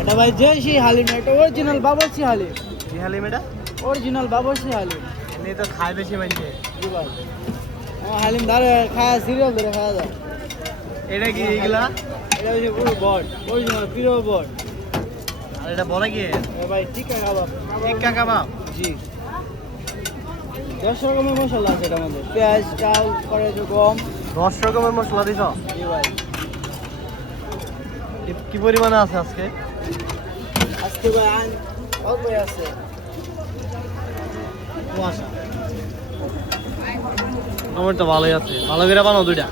এটা ভাই যে সেই হালিম এটা অরিজিনাল হালিম কি হালিম এটা অরিজিনাল বাবরচি হালিম এমনি তো খায় বেশি মানছে জি ভাই। আমার হালিম ধরে খাওয়া সিরিয়াল ধরে খাওয়া যায়। এটা কি এটা হচ্ছে পুরো বট অরিজিনাল পিওর বট। আর এটা বলে কি? ভাই টিকা কাবাব। টিক্কা কাবাব? জি। দশ রকমের মশলা আছে এটার মধ্যে। পেঁয়াজ চাল করে গম। দশ রকমের মশলা দিছ? কি পরিমাণে আছে আজকে? আজকে ভাই অল্পই আছে? কুয়াশা। আমার তো ভালোই আছে। ভালো করে বানাও দুইটা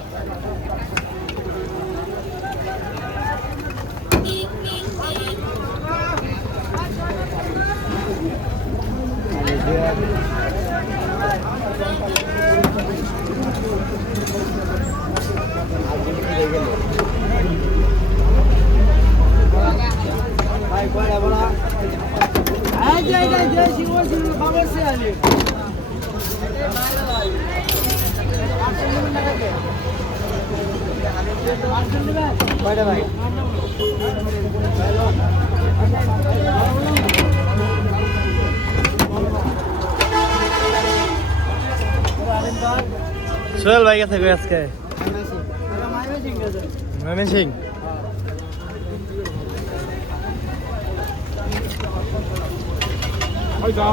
ভাই কয়টা বলা এই যে এটা যে শিবর ছিল বাবার সে আলি কয়টা ভাই সোহেল ভাই গেছে কই আজকে? ময়মন সিং ওই আমাদের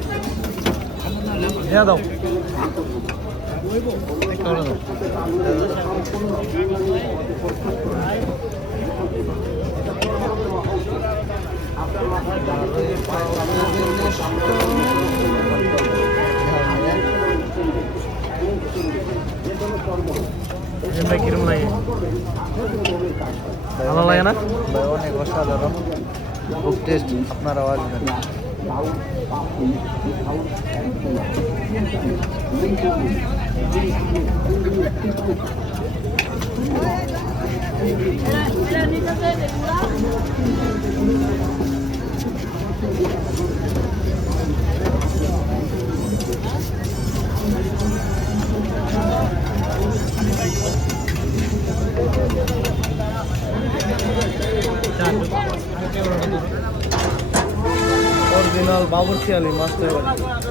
একটা করে দাও কিরম লাগে? ভালো লাগে না? অনেক অসাধারণ। খুব টেস্ট আপনারাও আসবেন। sáu ba chín chín sáu em từ thiên trần linh cung đi đi đi đi đi đi Era, era el niño de curar. Thank you. Original বাবরচি Alim master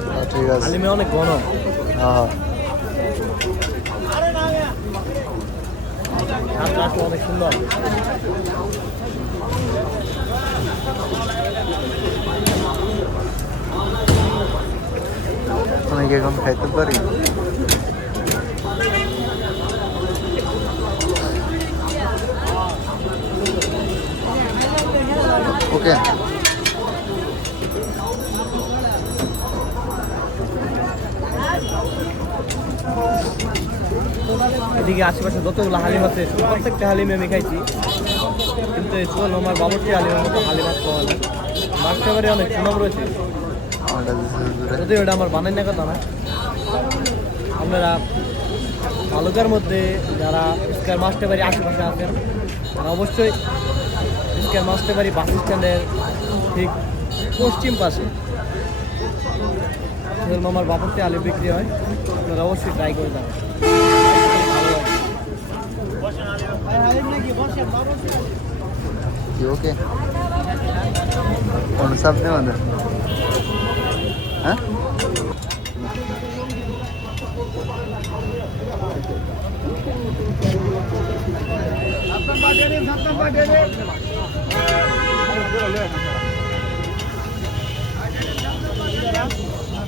হ্যাঁ, ঠিক আছে। আলিমে অনেক ঘন। হ্যাঁ হ্যাঁ। অনেক সুন্দর। অনেকে এখন খাইতে পারি ওকে এদিকে আশেপাশে যতগুলো হালিম আছে, প্রত্যেকটা হালিমে আমি খাইছি। কিন্তু এই আমার বাবুর্চি হালিমের মতো হালিম না। মাছটা বাড়ি অনেক সুনাম রয়েছে। যদিও এটা আমার বানাই না কথা না। আপনারা তালুকার মধ্যে যারা স্কার মাস্টার বাড়ি আশেপাশে আছেন, তারা অবশ্যই স্কার মাস্টার বাড়ি বাস স্ট্যান্ডের ঠিক পশ্চিম পাশে সোহেল মামার বাবুর্চি আলিম বিক্রি হয় আপনারা অবশ্যই ট্রাই করে যাবেন ওকে? কোন সামনে হ্যাঁ? আপনার বাড়ি আপনার বাড়ি